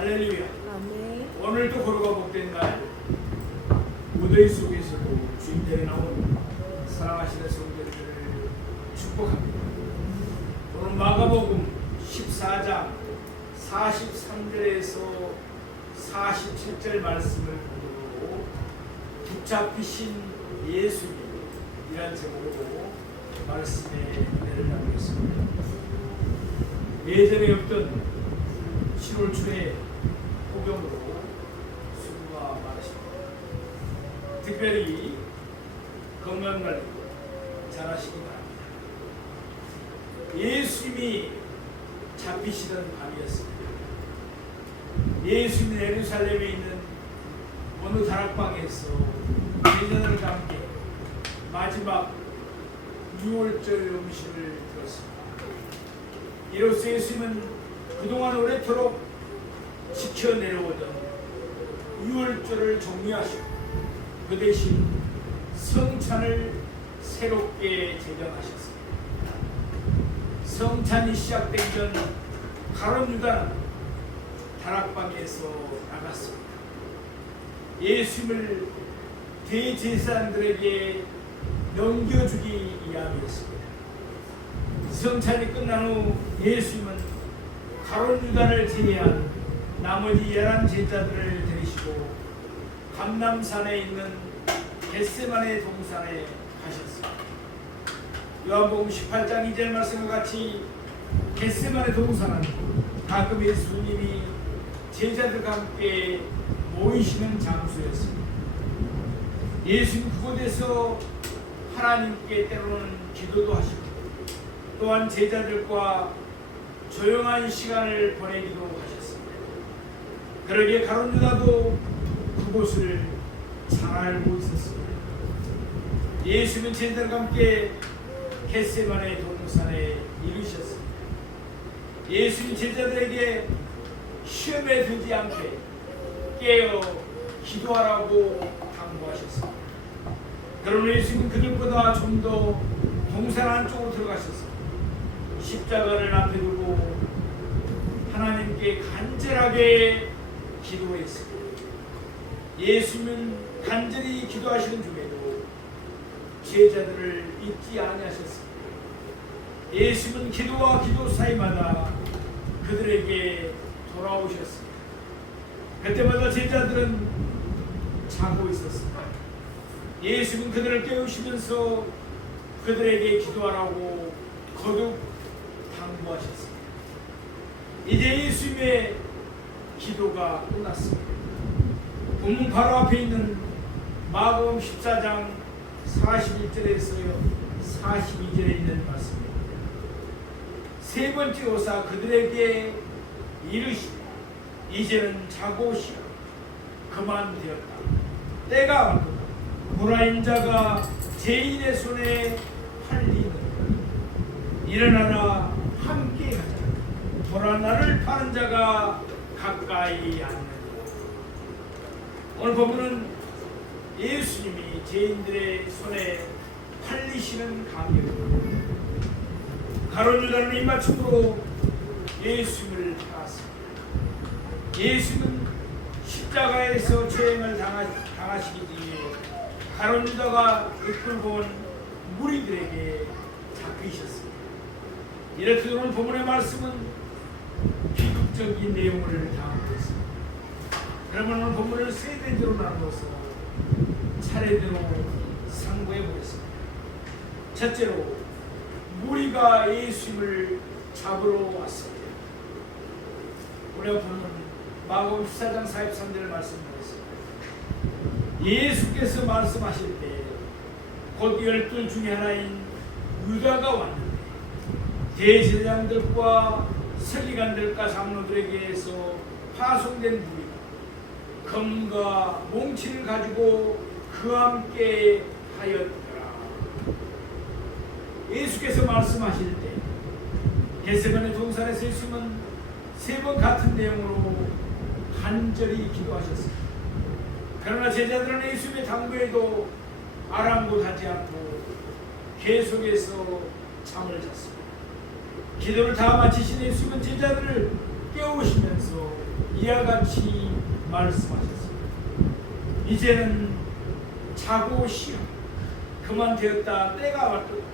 할렐루야. 아멘. 오늘도 거룩하 복된 날, 무더위 속에서도 주님들에 나온 사랑하시는 성도들을 축복합니다. 오늘 마가복음 14장 43절에서 47절 말씀을 보고 붙잡히신 예수님이란 제목으로 말씀에 은혜를 나누겠습니다. 예전에 없던 7월 초에 폭염으로 수고가 많으십니다. 특별히 건강관리 잘하시기 바랍니다. 예수님이 잡히시던 밤이었습니다. 예수님이 예루살렘에 있는 어느 다락방에서 제자들과 함께 마지막 6월절 음식을 들었습니다. 이로써 예수님은 그동안 오래도록 지켜내려오던 6월절을 종료하시고 그 대신 성찬을 새롭게 제정하셨습니다. 성찬이 시작된 전 가룟 유다는 다락방에서 나갔습니다. 예수님을 대제사장들에게 넘겨주기 위함이었습니다. 성찬이 끝난 후 예수님은 가룟 유다를 제외한 나머지 11제자들을 데리시고 감람산에 있는 겟세마네 동산에 가셨습니다. 요한복음 18장 2절 말씀과 같이 겟세마네 동산은 가끔 예수님이 제자들과 함께 모이시는 장소였습니다. 예수님 그곳에서 하나님께 때로는 기도도 하시고 또한 제자들과 조용한 시간을 보내기도 하셨습니다. 그러기에 가룟 유다도 그곳을 잘 알고 있었습니다. 예수님은 제자들과 함께 겟세마네 동산에 이르셨습니다. 예수님 제자들에게 시험에 들지 않게 깨어 기도하라고 당부하셨습니다. 그러나 예수님은 그들보다 좀 더 동산 안쪽으로 들어가셨습니다. 십자가를 앞에 두고 하나님께 간절하게 기도했습니다. 예수님은 간절히 기도하시는 중에도 제자들을 잊지 아니하셨습니다. 예수님은 기도와 기도 사이마다 그들에게 돌아오셨습니다. 그때마다 제자들은 자고 있었습니다. 예수님은 그들을 깨우시면서 그들에게 기도하라고 거듭 당부하셨습니다. 이제 예수님의 기도가 끝났습니다. 본문 바로 앞에 있는 마가복음 14장 41절에서 42절에 있는 말씀입니다. 세 번째 오사 그들에게 이르시되 이제는 자고 쉬라. 그만 되었다. 때가 왔도다. 보라 인자가 죄인의 손에 팔리느니라. 일어나라 함께 가자. 보라 나를 파는 자가 가까이 앉느니라. 오늘 본문은 예수님이 죄인들의 손에 팔리시는 광경입니다. 가룟 유다는 입맞춤으로 예수님을 따랐습니다. 예수님은 십자가에서 죄행을 당하시기 위해 가룟 유다가 이끌고 온 무리들에게 잡히셨습니다. 이렇게 오늘 본문의 말씀은 비극적인 내용을 담고 있습니다. 그러면 오늘 본문을 세 대로 나누어서 차례대로 상고해 보겠습니다. 첫째로 무리가 예수님을 잡으러 왔습니다. 우리가 보는 마가복음 14장 43절 말씀드렸습니다. 예수께서 말씀하실 때 곧 12 중에 하나인 유다가 왔는데 대제사장들과 서기관들과 장로들에게서 파송된 무리가 검과 몽치를 가지고 그와 함께 하였더라. 예수께서 말씀하실 때 겟세마네 동산에서 예수님은 세 번 같은 내용으로 간절히 기도하셨습니다. 그러나 제자들은 예수님의 당부에도 아랑곳하지 않고 계속해서 잠을 잤습니다. 기도를 다 마치신 예수님은 제자들을 깨우시면서 이와 같이 말씀하셨습니다. 이제는 자고 쉬어 그만 되었다. 때가 왔도다.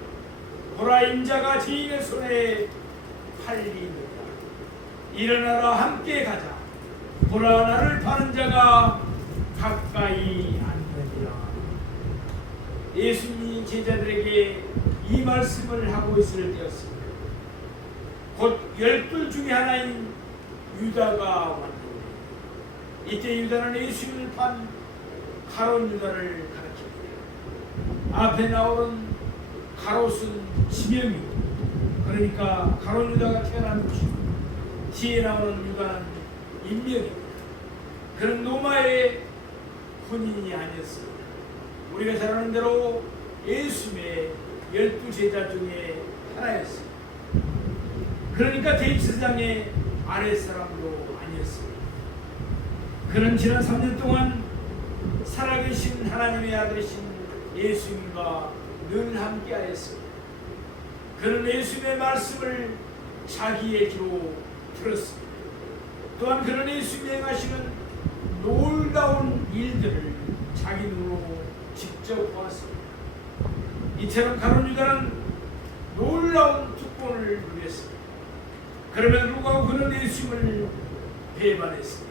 보라, 인자가 죄인의 손에 팔리느니라. 일어나라, 함께 가자. 보라, 나를 파는 자가 가까이 앉느니라. 예수님이 제자들에게 이 말씀을 하고 있을 때였습니다. 곧 12 중에 하나인 유다가 왔는데, 이때 유다는 예수님을 판 가롯 유다를 가리킵니다. 앞에 나오는 가롯은 지명이고, 그러니까 가롯 유다가 태어난 곳이고, 뒤에 나오는 유다는 인명입니다. 그는 로마의 군인이 아니었습니다. 우리가 잘 아는 대로 예수님의 12 제자 중에 하나였습니다. 그러니까 대제사장의 아랫사람도 아니었습니다. 그는 지난 3년 동안 살아계신 하나님의 아들이신 예수님과 늘 함께하였습니다. 그는 예수님의 말씀을 자기의 귀로 들었습니다. 또한 그는 예수님이 행하시는 놀라운 일들을 자기 눈으로 직접 보았습니다. 이처럼 가룟 유다는 놀라운 특권을 누렸습니다. 그럼에도 불구하고 그는 예수님을 배반했습니다.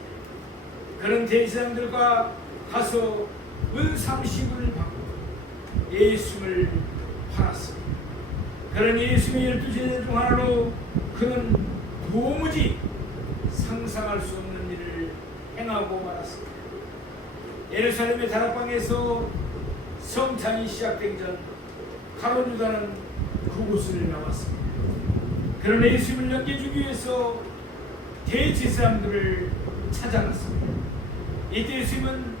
그는 대제사장들과 가서 은 30을 받고 예수님을 팔았습니다. 그런 예수님의 12제자 중 하나로 그는 도무지 상상할 수 없는 일을 행하고 말았습니다. 예루살렘의 다락방에서 성찬이 시작된 전 가룟 유다는 그곳을 나왔습니다. 그러나 예수님을 넘겨주기 위해서 대제사장들을 찾아갔습니다. 이때 예수님은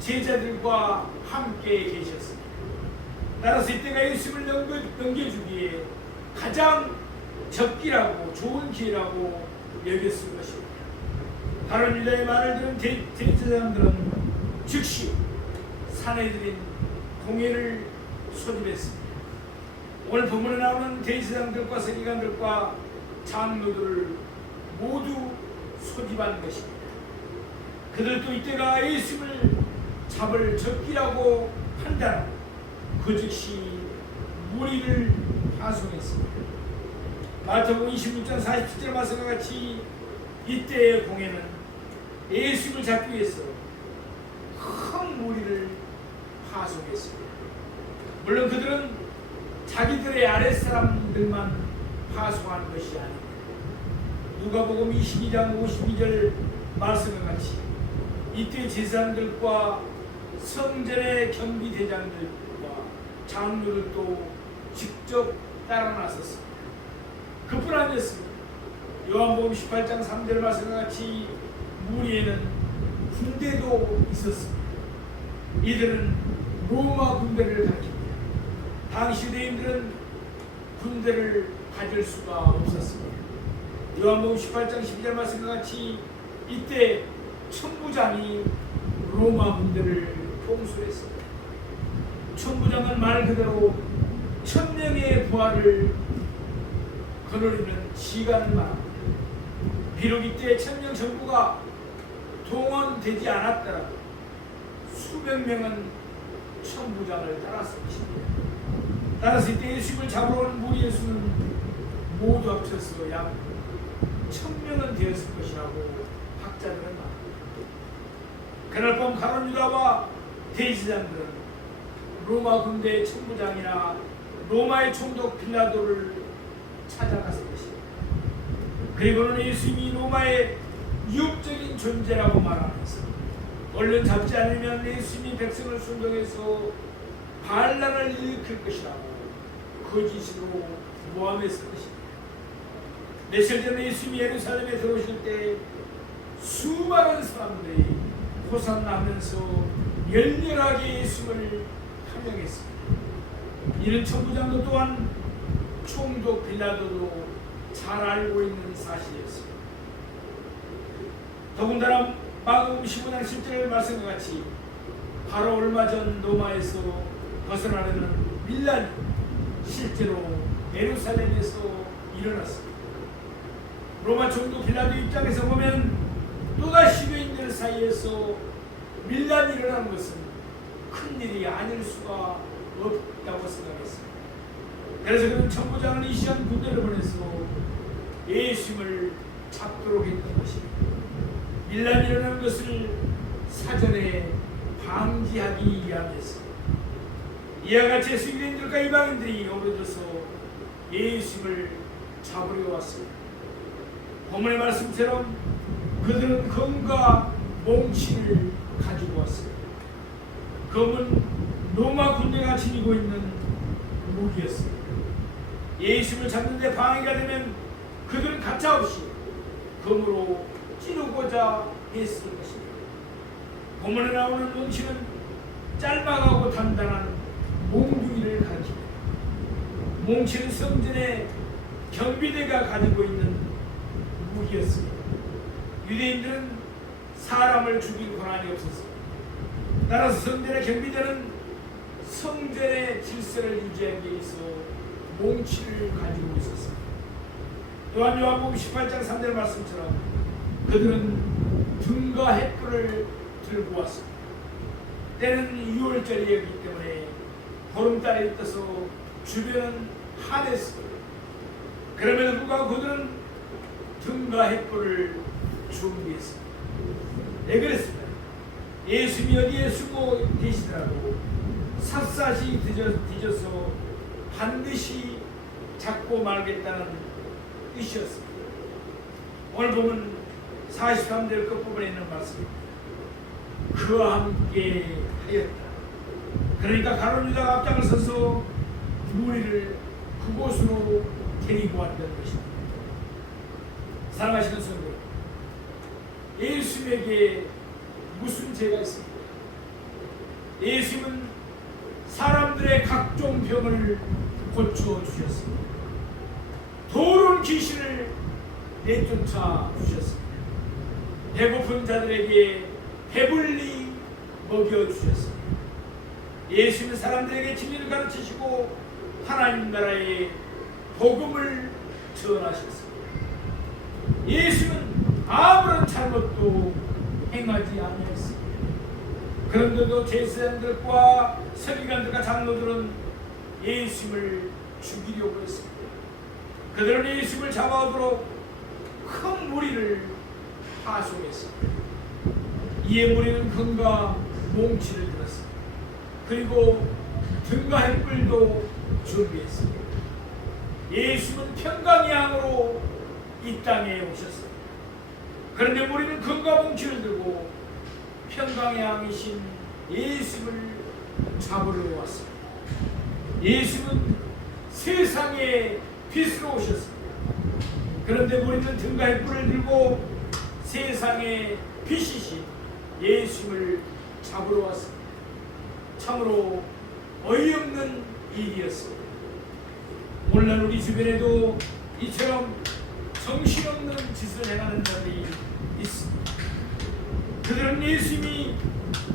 제자들과 함께 계셨습니다. 따라서 이때가 예수님을 넘겨주기에 가장 적기라고 좋은 기회라고 여겼을 것입니다. 가룟 유다의 말을 들은 대제사장들은 즉시 사내들인 공회를 소집했습니다. 오늘 본문에 나오는 대제사장들과 서기관들과 장로들을 모두 소집한 것입니다. 그들도 이때가 예수님을 잡을 적기라고 판단하고 그 즉시 무리를 파송했습니다. 마태복음 26장 47절 말씀과 같이 이때의 공회는 예수님을 잡기 위해서 큰 무리를 파송했습니다. 물론 그들은 자기들의 아랫사람들만 파송한 것이 아닙니다. 누가복음 22장 52절 말씀과 같이 이때 제사장들과 성전의 경비대장들과 장로들도 직접 따라 나섰습니다. 그뿐 아니었습니다. 요한복음 18장 3절 말씀과 같이 무리에는 군대도 있었습니다. 이들은 로마 군대를 가리킵니다. 당시 유대인들은 군대를 가질 수가 없었습니다. 요한복음 18장 12절 말씀과 같이 이때 천부장이 로마 군대를 통솔했습니다. 천부장은 말 그대로 1000명의 부하를 거느리는 지간을 말합니다. 비록 이때 1000명 전부가 동원되지 않았더라도 수백 명은 천부장을 따랐을 것입니다. 따라서 이때 예수님을 잡으러 온 무리의 수는 모두 합쳐서 약 1000명은 되었을 것이라고 학자들은 말합니다. 그날 밤 가룟 유다와 대제사장들은 로마 군대의 천부장이나 로마의 총독 빌라도를 찾아갔을 것입니다. 그리고는 예수님이 로마의 유혹적인 존재라고 말하면서 얼른 잡지 않으면 예수님이 백성을 순종해서 반란을 일으킬 것이라고 거짓으로 모함했을 것입니다. 며칠 전에 예수님이 예루살렘에 들어오실 때 수많은 사람들이 호산나 하면서 열렬하게 예수님을 환영했습니다. 이는 천부장도 또한 총독 빌라도도 잘 알고 있는 사실이었습니다. 더군다나 마가복음 15장 10절 말씀과 같이 바로 얼마 전 로마에서 벗어나려는 밀란이 실제로 예루살렘에서 일어났습니다. 로마 총독 빌라도 입장에서 보면 또 사이에서 밀란이 일어나는 것은 큰일이 아닐 수가 없다고 생각했습니다. 그래서 그는 천부장은 이 시간 군대를 보내서 예수님을 잡도록 했던 것입니다. 밀란이 일어나는 것을 사전에 방지하기 위함이었습니다. 이와 같이 유대인들과 이방인들이 어우러져서 예수님을 잡으려 왔습니다. 본문의 말씀처럼 그들은 검과 몽치를 가지고 왔습니다. 검은 로마 군대가 지니고 있는 무기였습니다. 예수님을 잡는 데 방해가 되면 그들은 가차없이 검으로 찌르고자 했을 것입니다. 본문에 나오는 몽치는 짤막하고 단단한 몽둥이를 가리킵니다. 몽치는 성전의 경비대가 가지고 있는 무기였습니다. 유대인들은 사람을 죽일 권한이 없었습니다. 따라서 성전의 경비대는 성전의 질서를 유지하기 위해서 몽치를 가지고 있었습니다. 또한 요한복음 18장 3절 말씀처럼 그들은 등과 횃불을 들고 왔습니다. 때는 6월절이었기 때문에 보름달에 떠서 주변은 환했습니다. 그럼에도 불구하고 그들은 등과 횃불을 준비했습니다. 왜 그랬습니까? 예수님이 어디에 숨어 계시더라도 샅샅이 뒤져서 반드시 잡고 말겠다는 뜻이었습니다. 오늘 보면 43절 끝부분에 있는 말씀입니다. 그와 함께 하였다. 그러니까 가룟 유다가 앞장을 서서 무리를 그곳으로 데리고 왔다는 것입니다. 사랑하시는 성도, 예수님에게 무슨 죄가 있습니까? 예수님은 사람들의 각종 병을 고쳐 주셨습니다. 더러운 귀신을 내쫓아 주셨습니다. 배고픈 자들에게 배불리 먹여 주셨습니다. 예수님은 사람들에게 진리를 가르치시고 하나님 나라의 복음을 전하셨습니다. 예수님은 아무런 잘못도 행하지 아니했습니다. 그런데도 제사장들과 서기관들과 장로들은 예수님을 죽이려고 했습니다. 그들은 예수님을 잡아오도록 큰 무리를 파송했습니다. 이에 무리는 금과 몽치를 들었습니다. 그리고 등과 횃불도 준비했습니다. 예수님은 평강양으로 이 땅에 오셨습니다. 그런데 우리는 금과 몽치를 들고 평강양이신 예수님을 잡으러 왔습니다. 예수님은 세상의 빛으로 오셨습니다. 그런데 우리는 등과 횃불을 들고 세상의 빛이신 예수님을 잡으러 왔습니다. 참으로 어이없는 일이었습니다. 오늘날 우리 주변에도 이처럼 정신없는 짓을 행하는 자들이 있습니다. 그들은 예수님이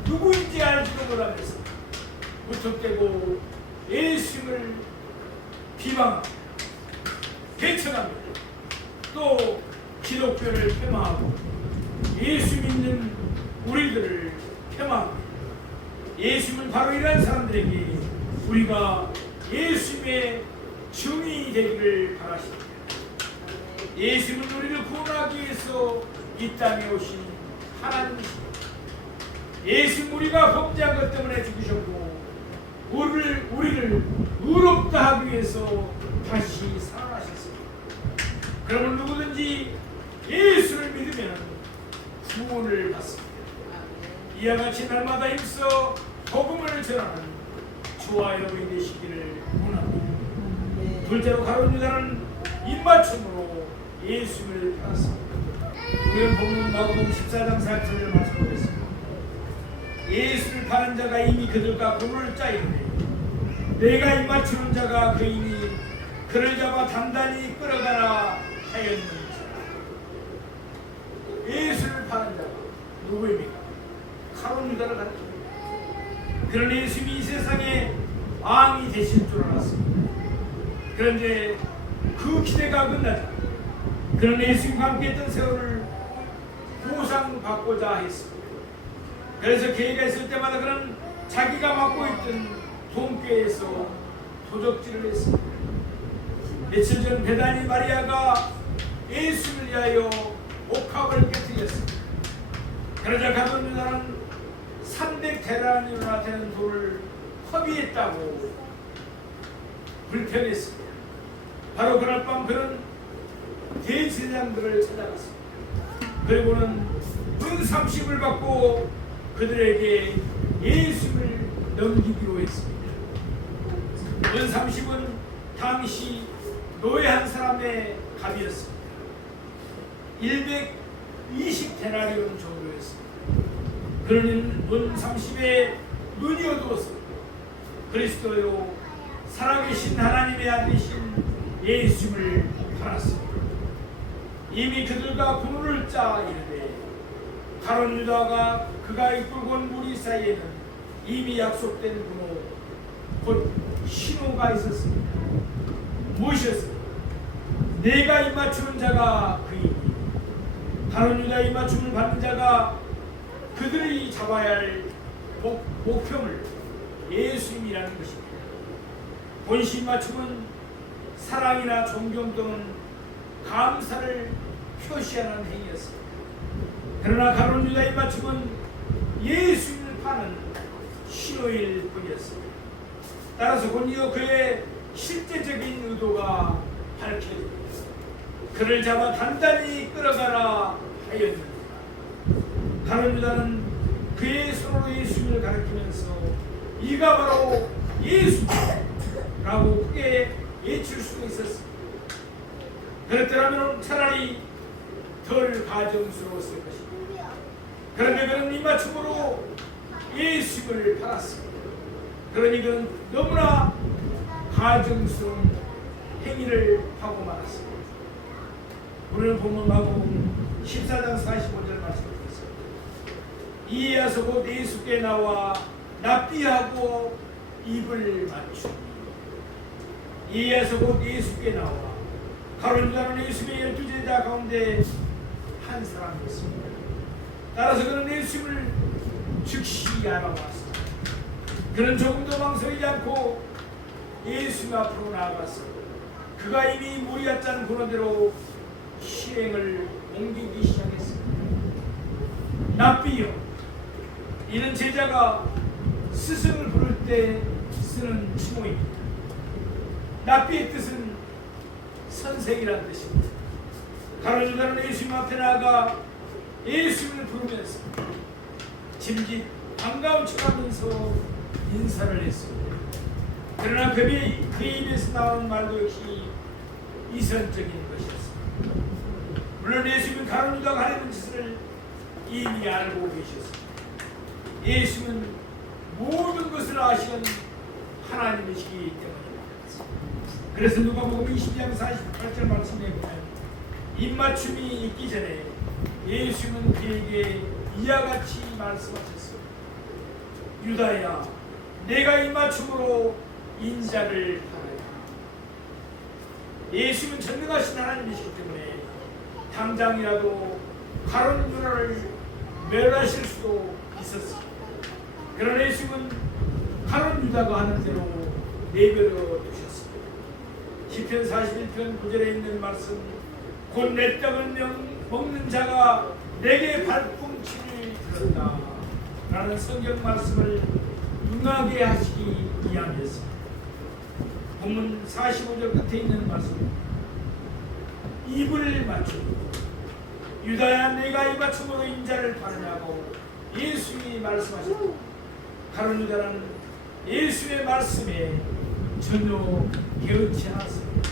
누구인지 알지도 못하면서 무턱대고 예수님을 비방합니다. 배척합니다. 또 기독교를 폄하하고 예수 믿는 우리들을 폄하합니다. 예수님은 바로 이런 사람들에게 우리가 예수님의 증인이 되기를 바라십니다. 예수님은 우리를 구원하기 위해서 이 땅에 오신 하나님이십니다. 예수님 우리가 범죄한 것 때문에 죽으셨고 우리를 의롭다 하기 위해서 다시 살아나셨습니다. 그러면 누구든지 예수를 믿으면 구원을 받습니다. 이와 같이 날마다 힘써 복음을 전하는 저와 여러분이 되시기를 원합니다. 둘째로 가룟 유다는 입맞춤으로 예수를 팔았습니다. 우리는 본문 마가복음 14장 4절을 말씀드렸습니다. 예수를 파는 자가 이미 그들과 공을 짜이르되 내가 입맞추는 자가 그이니 그를 잡아 단단히 끌어가라 하였느니라. 예수를 파는 자가 누구입니까? 가룟 유다를 가르칩니다. 그런 예수님이 이 세상에 왕이 되실 줄 알았습니다. 그런데 그 기대가 끝나자 그런 예수님과 함께 했던 세월을 보상받고자 했습니다. 그래서 계기가 있을 때마다 그는 자기가 맡고 있던 동교에서 도적질을 했습니다. 며칠 전 베다니 마리아가 예수를 위하여 옥합을 깨뜨렸습니다. 그러자 가룟 유다는 300데나리온이나 되는 돈을 허비했다고 불평했습니다. 바로 그날 밤 그는 대제사장들을 찾아갔습니다. 그리고는 은 30을 받고 그들에게 예수를 넘기기로 했습니다. 은 30은 당시 노예 한 사람의 값이었습니다. 120데나리온 정도였습니다. 그는 은 30에 눈이 어두웠습니다. 그리스도요 살아계신 하나님의 아들이신 예수를 팔았습니다. 이미 그들과 군을 짜 이르되 가룟 유다가 그가 이끌고 온 무리 사이에는 이미 약속된 군호 곧 신호가 있었습니다. 무엇이었습니까? 내가 입맞추는 자가 그이니 가룟 유다의 입맞춤을 받는 자가 그들이 잡아야 할 목표물 예수님이라는 것입니다. 본시 맞춤은 사랑이나 존경 또는 감사를 표시하는 행위였습니다. 그러나 가룟 유다의 맞춤은 예수님을 파는 신호일 뿐이었습니다. 따라서 곧이어 그의 실제적인 의도가 밝혀집니다. 그를 잡아 단단히 끌어가라 하였는데 가룟 유다는 그의 손으로 예수님을 가리키면서 이가 바로 예수라고 크게 외칠 수도 있었습니다. 그랬더라면 차라리 덜 가정스러웠을 것입니다. 그런데 그는 입맞춤으로 예수를 팔았습니다. 그러니 그는 너무나 가정스러운 행위를 하고 말았습니다. 오늘 본문 마가복음 14장 45절 말씀드렸습니다. 이에야서 곧 예수께 나와 납비하고 입을 맞추니 이에야서 곧 예수께 나와 가룟 유다는 예수의 12제자 가운데 한 사람이었습니다. 따라서 그는 예수를 즉시 알아봤습니다. 그는 조금도 망설이지 않고 예수 앞으로 나아갔습니다. 그가 이미 모리아 짠 군원대로 실행을 옮기기 시작했습니다. 납비여, 이는 제자가 스승을 부를 때 쓰는 칭호입니다. 납비의 뜻은 선생이라는 뜻입니다. 가룟 유다는 예수님 앞에 나아가 예수님을 부르면서 짐짓 반가운 척하면서 인사를 했습니다. 그러나 그의 입에서 나온 말도 역시 이선적인 것이었습니다. 물론 예수님은 가룟 유다가 하는 짓을 이미 알고 계셨습니다. 예수님은 모든 것을 아시는 하나님이시기 때문입니다. 그래서 누가복음 20장 48절 말씀에 보면 입맞춤이 있기 전에 예수님은 그에게 이와 같이 말씀하셨습니다. 유다야, 내가 입맞춤으로 인자를 팔아야. 예수님은 전능하신 하나님이시기 때문에 당장이라도 가룟 유다를 멸하실 수도 있었습니다. 그러나 예수님은 가룟 유다가 하는 대로 내버려 두셨습니다. 시편 41편 9절에 있는 말씀, 곧 내 떡을 먹는 자가 내게 발꿈치를 들었다 라는 성경 말씀을 응하게 하시기 위함이었습니다. 본문 45절 끝에 있는 말씀, 입을 맞추고 유다야 내가 이 맞춤으로 인자를 파느냐고 예수님이 말씀하셨다. 가룟 유다는 예수의 말씀에 전혀 개의치 않았습니다.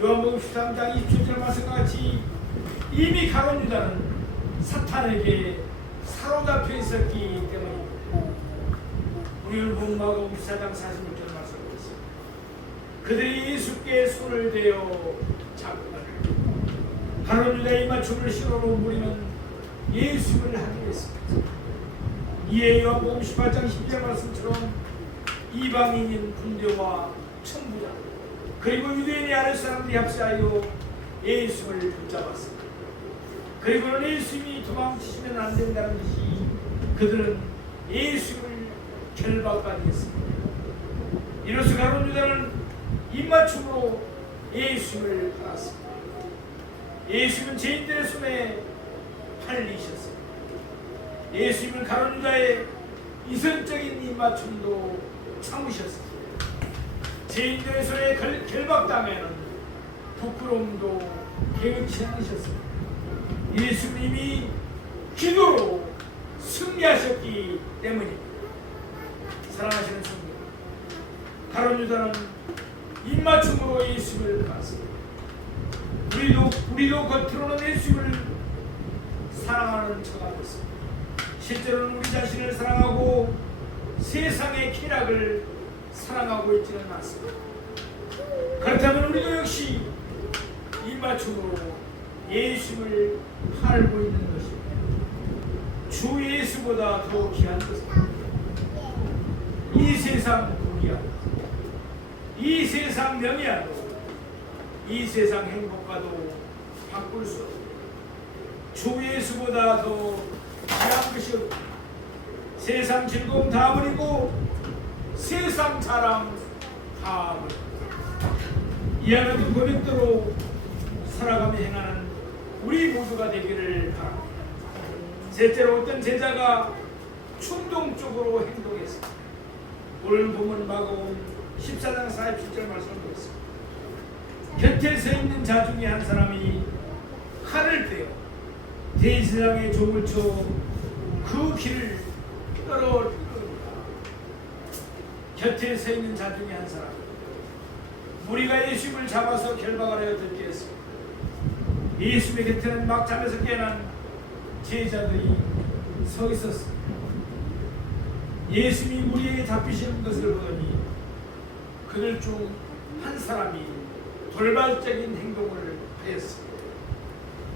요한복음 13장 27절 말씀과 같이 이미 가룟 유다는 사탄에게 사로잡혀 있었기 때문입니다. 우리를 본 마가복음 14장 46절 말씀드렸습니다. 그들이 예수께 손을 대어 잡고는 가룟 유다의 맞춤을 신호로 무리는 예수를 하기로 했습니다. 이에 요한복음 18장 12절 말씀처럼 이방인인 군대와 천부장 그리고 유대인의 아랫 사람들이 합세하여 예수를 붙잡았습니다. 그리고는 예수님이 도망치시면 안 된다는 듯이 그들은 예수를 결박까지 했습니다. 이로써 가룟 유다는 입맞춤으로 예수를 팔았습니다. 예수님은 죄인들의 손에 팔리셨습니다. 예수님은 가룟 유다의 이성적인 입맞춤도 참으셨습니다. 죄인들의 손에 결박당하는 부끄러움도 개의치 않으셨습니다. 예수님이 기도로 승리하셨기 때문입니다. 사랑하시는 성도, 가룟 유다는 입맞춤으로 예수를 받았습니다. 우리도 겉으로는 예수를 사랑하는 척하고 있습니다. 실제로는 우리 자신을 사랑하고 세상의 쾌락을 사랑하고 있지는 않습니다. 그렇다면 우리도 역시 입맞춤으로 예수를 팔고 있는 것입니다. 주 예수보다 더 귀한 것은 이 세상 부귀하고 이 세상 명예하고 이 세상 행복과도 바꿀 수 없습니다. 주 예수보다 더 귀한 것이 없습니다. 세상 즐거움 다 버리고 세상 자랑 다 버리고 이 하나님 고백대로 살아가며 행하는 우리 모두가 되기를 바랍니다. 셋째로 어떤 제자가 충동적으로 행동했습니다. 오늘 보면 마가복음 14장 47절 말씀을 보겠습니다. 곁에 서 있는 자 중에 한 사람이 칼을 빼어 대제사장의 종을 쳐 그 길을 떨어뜨립니다. 곁에 서 있는 자 중에 한 사람, 무리가 예수님을 잡아서 결박하려 들게 했습니다. 예수님의 곁에는 막 잠에서 깨어난 제자들이 서 있었습니다. 예수님이 무리에게 잡히시는 것을 보더니 그들 중 한 사람이 돌발적인 행동을 하였습니다.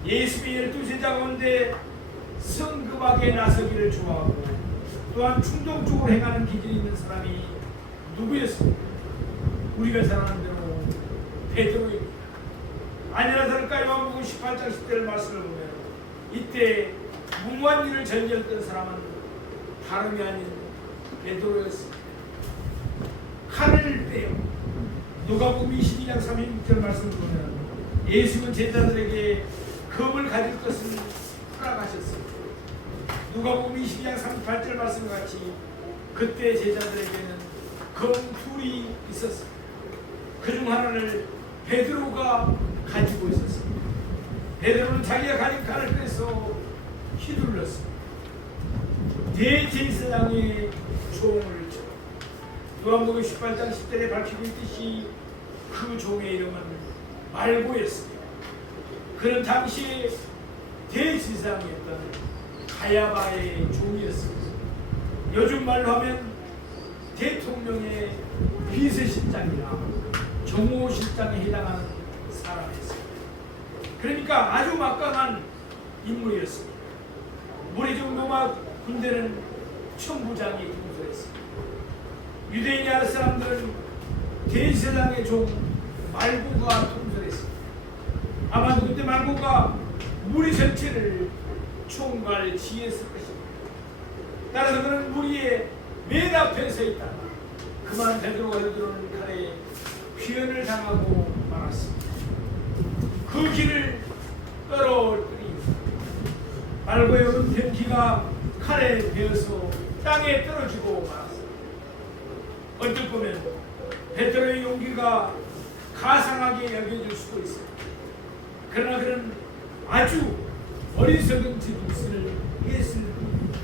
예수님의 12제자 가운데 성급하게 나서기를 좋아하고 또한 충동적으로 행하는 기질이 있는 사람이 누구였습니까? 우리가 잘 아는 대로 베드로입니다. 아니라 다를까 요한복음 18장 10절 말씀을 보면 이때 무모한 일을 저질렀던 사람은 다름이 아닌 베드로였습니다. 칼을 빼어 누가복음 22장 36절 말씀을 보면 예수는 제자들에게 검을 가질 것을 허락하셨습니다. 누가복음 22장 38절 말씀과 같이 그때 제자들에게는 검 둘이 있었습니다. 그중 하나를 베드로가 가지고 있었습니다. 베드로는 자기가 가진 칼을 빼서 휘둘렀습니다. 대제사장의 종을 쳐 요한복음 18장 10절에 밝히고 있듯이 그 종의 이름은 말고였습니다. 그는 당시에 대제사장이었던 가야바의 종이었습니다. 요즘 말로 하면 대통령의 비서실장이나 정무실장에 해당하는 사람이었습니다. 그러니까 아주 막강한 인물이었습니다. 무리중 로마 군대는 천부장이 통솔했습니다. 유대인의 아랫 사람들은 대제사장의 종 말고가 통솔했습니다. 아마도 그때 말고가 무리 전체를 총괄지휘했을 것입니다. 따라서 그는 무리의 맨 앞에 서 있다가 그만 베드로가 들어오는 칼에 피연을 당하고 말았습니다. 그 길을 떨어뜨립니다. 말고의 오른 병기가 칼에 베어서 땅에 떨어지고 말았습니다. 어떨 보면 베드로의 용기가 가상하게 여겨질 수도 있습니다. 그러나 그는 아주 어리석은 짓을 했을 뿐입니다.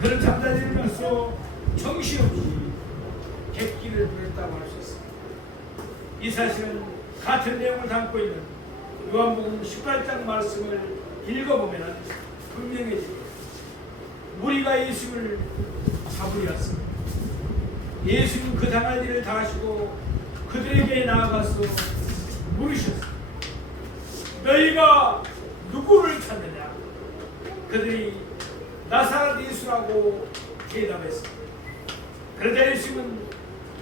그는 잠자리면서 정신없이 객기를 부렸다고 할 수 있습니다. 이 사실은 같은 내용을 담고 있는 요한복음 18장 말씀을 읽어보면 분명해집니다. 무리가 예수를 잡으려 했습니다. 예수는 그 당할 일을 다 하시고 그들에게 나아가서 물으셨습니다. 너희가 누구를 찾느냐? 그들이 나사렛 예수라고 대답했습니다. 그러자 예수는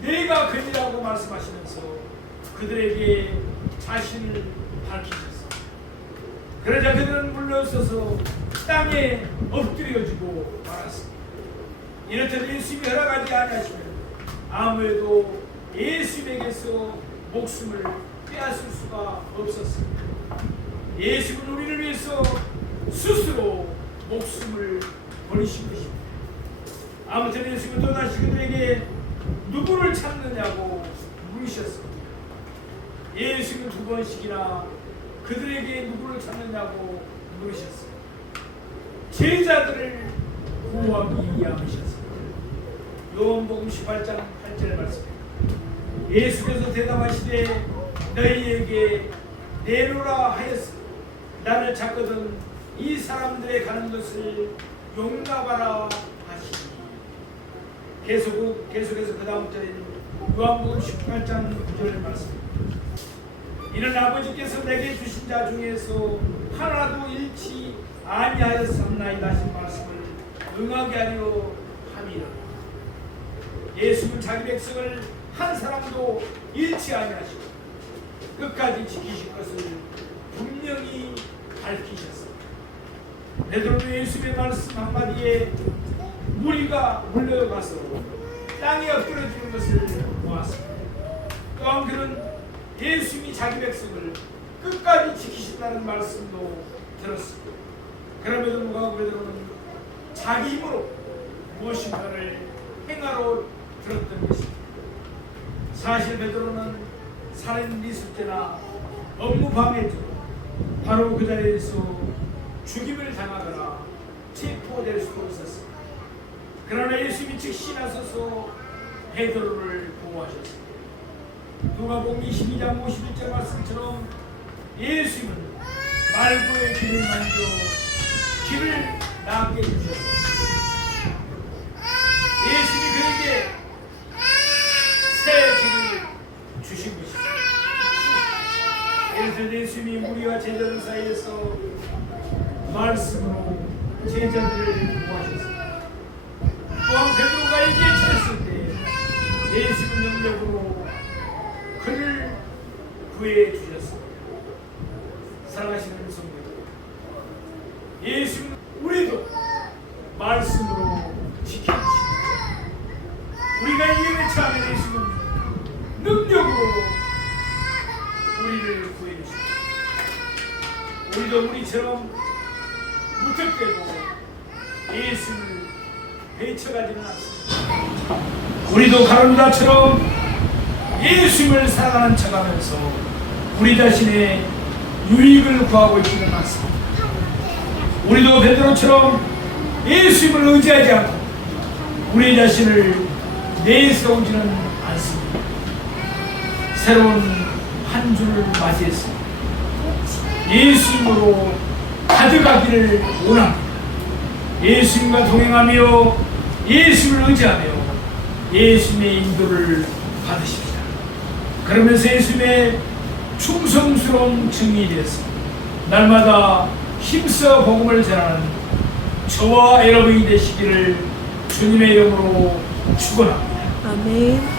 내가 그니라고 말씀하시면서 그들에게 자신을 밝히셨습니다. 그러자 그들은 물러서서 땅에 엎드려지고 말았습니다. 이렇듯 예수님이 허락하지 아니하시면 아무래도 예수님에게서 목숨을 빼앗을 수가 없었습니다. 예수는 우리를 위해서 스스로 목숨을 버리신 것입니다. 아무튼 예수는 또다시 그들에게 누구를 찾느냐고 물으셨습니다. 예수는 두 번씩이나 그들에게 누구를 찾느냐고 물으셨습니다. 제자들을 구하기 위함이셨습니다. 요한복음 18장 8절 말씀입니다. 예수께서 대답하시되 너희에게 내놓으라 하였으니 나를 찾거든 이 사람들의 가는 것을 용납하라 하시니. 계속해서 그 다음 절인 요한복음 18장 9절의 말씀입니다. 이는 아버지께서 내게 주신 자 중에서 하나도 잃지 아니하였사옵나이다 하신 말씀을 응하게 하려 함이라. 예수는 자기 백성을 한 사람도 잃지 아니하시고 끝까지 지키실 것을 분명히 밝히셨습니다. 베드로는 예수의 말씀 한마디에 무리가 몰려가서 땅에 엎드려지는 것을 보았습니다. 또한 그는 예수님이 자기 백성을 끝까지 지키신다는 말씀도 들었습니다. 그럼에도 불구하고 베드로는 자기 힘으로 무엇인가를 행하러 들었던 것입니다. 사실 베드로는 살인 미수죄나 업무 방해죄로 바로 그 자리에서 죽임을 당하거나 체포될 수도 있었습니다. 그러나 예수님이 즉시 나서서 베드로를 보호하셨습니다. 누가복음 22장 51절 말씀처럼 예수님은 말고의 길을 만져 길을 낫게 해주셨습니다. 예수님이 그에게 새 길을 주신 것입니다. 그래서 예수님이 우리와 제자들 사이에서 말씀으로 제자들을 구하셨습니다. 또한 베드로가 이제 차렸을 때 예수님은 능력으로 그를 구해 주셨습니다. 사랑하시는 성도 여러분, 예수는 우리도 말씀으로 지켜주십니다. 우리가 예배를 처하면 예수는 능력으로 우리를 구해 주십니다. 우리도 우리처럼 무턱대고 예수를 헤쳐가지는 않습니다. 우리도 가룟유다처럼 예수님을 사랑하는 척하면서 우리 자신의 유익을 구하고 있지는 않습니다. 우리도 베드로처럼 예수님을 의지하지 않고 우리 자신을 내세우지는 않습니다. 새로운 한 주를 맞이했습니다. 예수님으로 가져가기를 원합니다. 예수님과 동행하며 예수님을 의지하며 예수님의 인도를 받으십시다. 그러면서 예수님의 충성스러운 증인이 되었습니다. 날마다 힘써 복음을 전하는 저와 여러분이 되시기를 주님의 이름으로 축원합니다. 아멘.